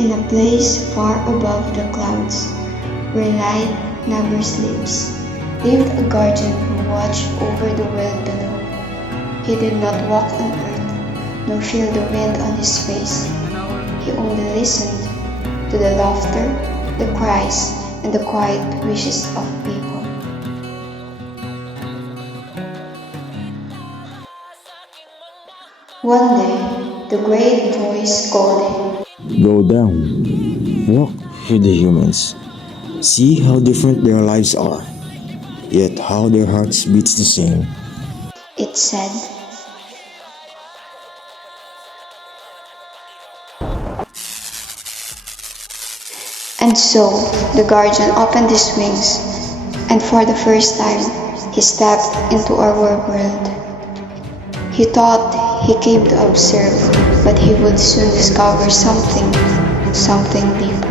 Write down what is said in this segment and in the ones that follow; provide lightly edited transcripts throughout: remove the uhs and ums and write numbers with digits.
in a place far above the clouds, where light never sleeps, lived a guardian who watched over the world below. He did not walk on earth, nor feel the wind on his face. He only listened to the laughter, the cries, and the quiet wishes of people. One day, the great voice called him. Go down. Walk with the humans. See how different their lives are, yet how their hearts beats the same. It said. And so the guardian opened his wings, and for the first time he stepped into our world. He thought he came to observe, but he would soon discover something deeper.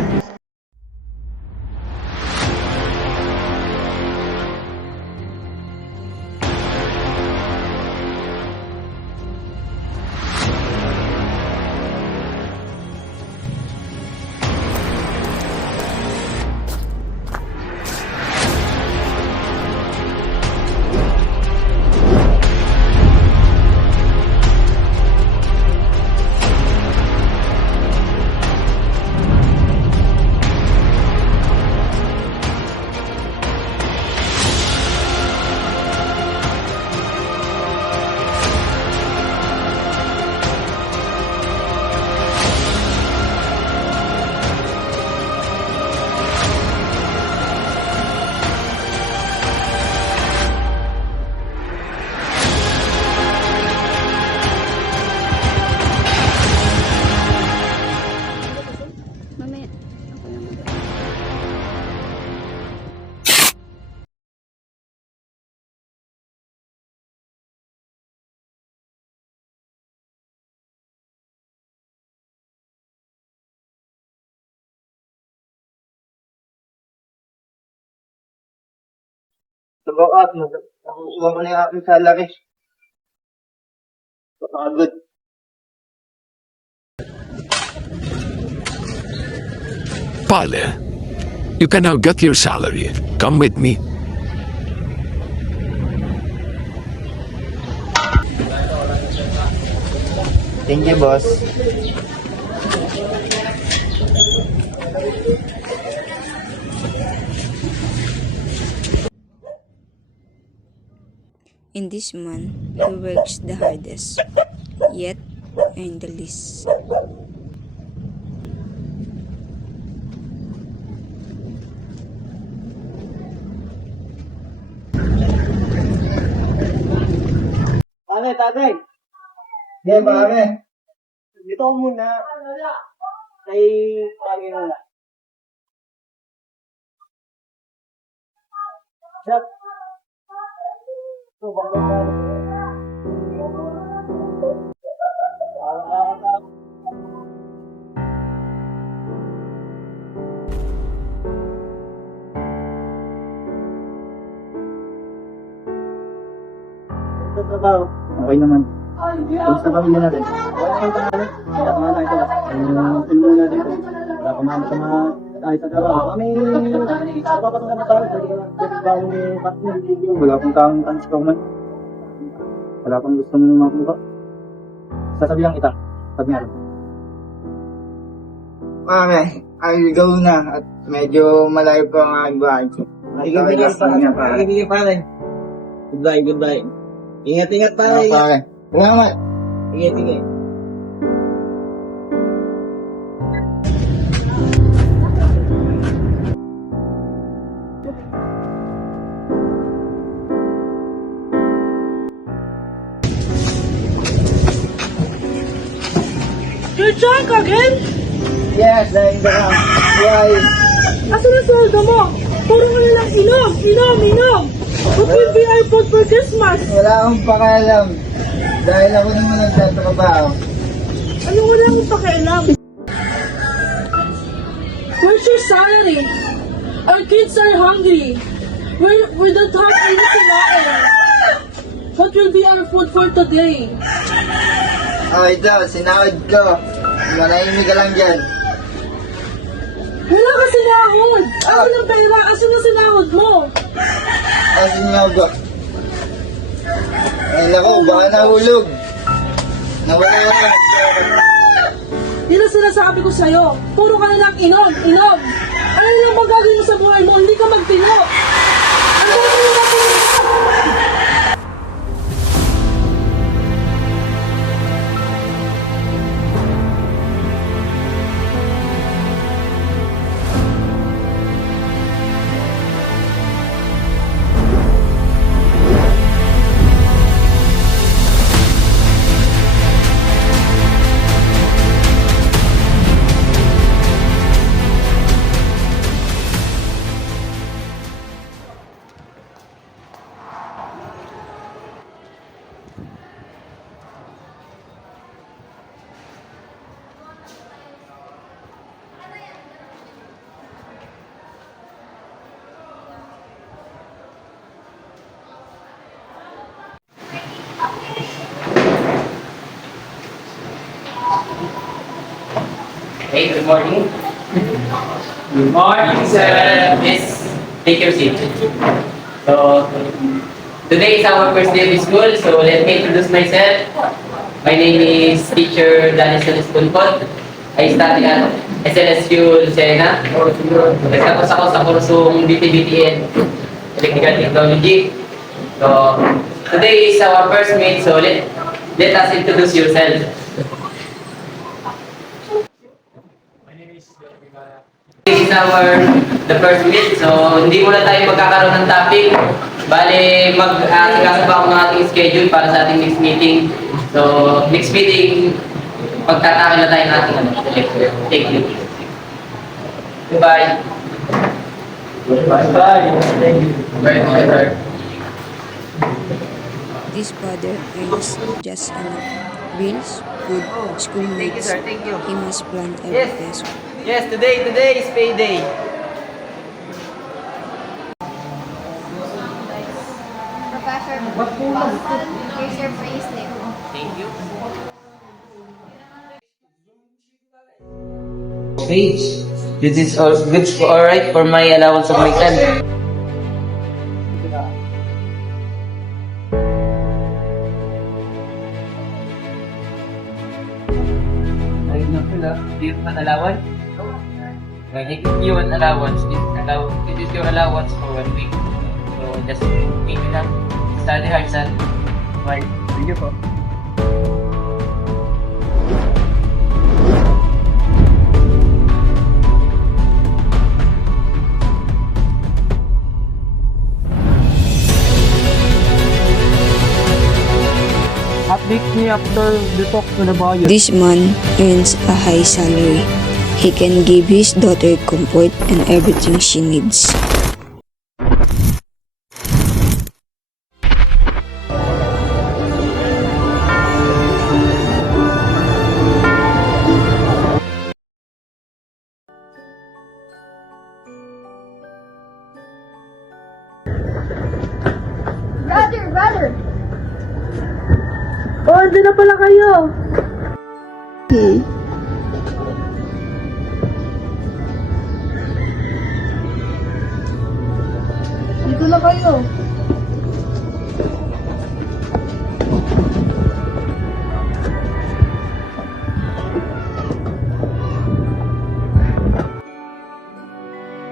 Sabaw at nakukuha ko na yung aking salary. Napakagod. Pale, you can now get your salary. Come with me. Thank you, boss. In this man, he works the hardest, yet earn the least. Tatay! Hindi, pare. Dito ako muna. Kay pare muna. Chat. Ito, bang pare. Ito trabaho. Okay naman. Kumusta pamilya natin? Wala kang pangalan. Wala kang mga ito. Ano muna dito? Wala kang mga ay sa trabaho. Kami, napapatungan na tayo. Wala kang taong tanis ka man. Wala kang gustong makuha. Sasabihan kita. Pag meron. Mami, I will go na at medyo malayo pa ang aking bahay. Sige, pare. Goodbye, goodbye. Ingat-ingat pare. Pare. Salamat. Ingat-ingat. You're drunk again? Yes, dahil ba ka? Why? Asan ang sweldo mo? Puro ka na lang inom! What will be our food for Christmas? Wala akong pakialam. Dahil ako naman nagtatrabaho. Ano wala akong pakialam? Where's your salary? Our kids are hungry. We don't have anything to eat. What will be our food for today? Oh, ito, sinahod ko. Manahimik ka lang dyan. Wala ka sinahod! Ako ng pera! Asan na sinahod mo? Asin nga ba? Ay nako, baka nahulog. Nawala na. Yun ang sinasabi ko sa'yo. Puro ka na lang inog, inog. Ano lang magagawin mo sa buhay mo? Hindi ka magtino. Ano ba yung natin? Hey, good morning. Good morning, sir. Miss, take your seat. So, today is our first day of school, so let me introduce myself. My name is Teacher Daniel Punpot. I study at SLSU Lucena. Nagtapos ako sa kursong DTBTN, Electrical Technology. So, today is our first meet, so let us introduce yourself. This is the first meet, so hindi muna tayo magkakaroon ng topic. Bale, mag-asikaso pa ako ng ating schedule para sa ating next meeting. So, next meeting, pagtatake na tayo ng ating lecture. Thank you. Goodbye. Bye. Thank you. Very much, sir. This father earns just enough. Bills, food, school Thank you, needs. sir. Thank you. He must plan every Yes. peso. Yes, today is payday. Professor, here's your bracelet. Thank you. Page. This is all right for my allowance of my time. Ay, nakula. Do you have an allowance? Well, if you want allowance, this is your allowance for 1 week. So, just make it up. Study hard, son. Bye. Thank you po. Update me after the talk to the buyer. This man earns a high salary. He can give his daughter comfort and everything she needs. Brother! Oh, andun na pala kayo. Dito na kayo.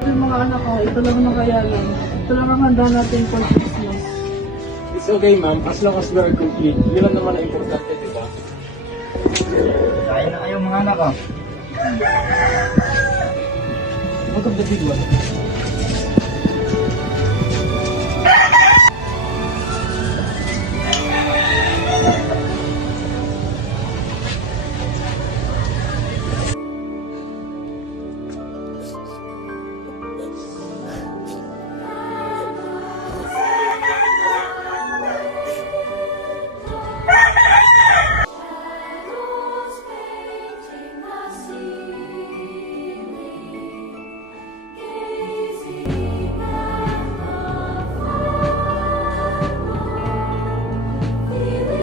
Yung mga anak ko, ito lang ang kakayanan. Ito lang ang handa natin for Christmas. It's okay, ma'am. As long as we are complete. Yun lang naman ang importante, di ba? Kaya na kayong mga anak ko. Maganda bigwan.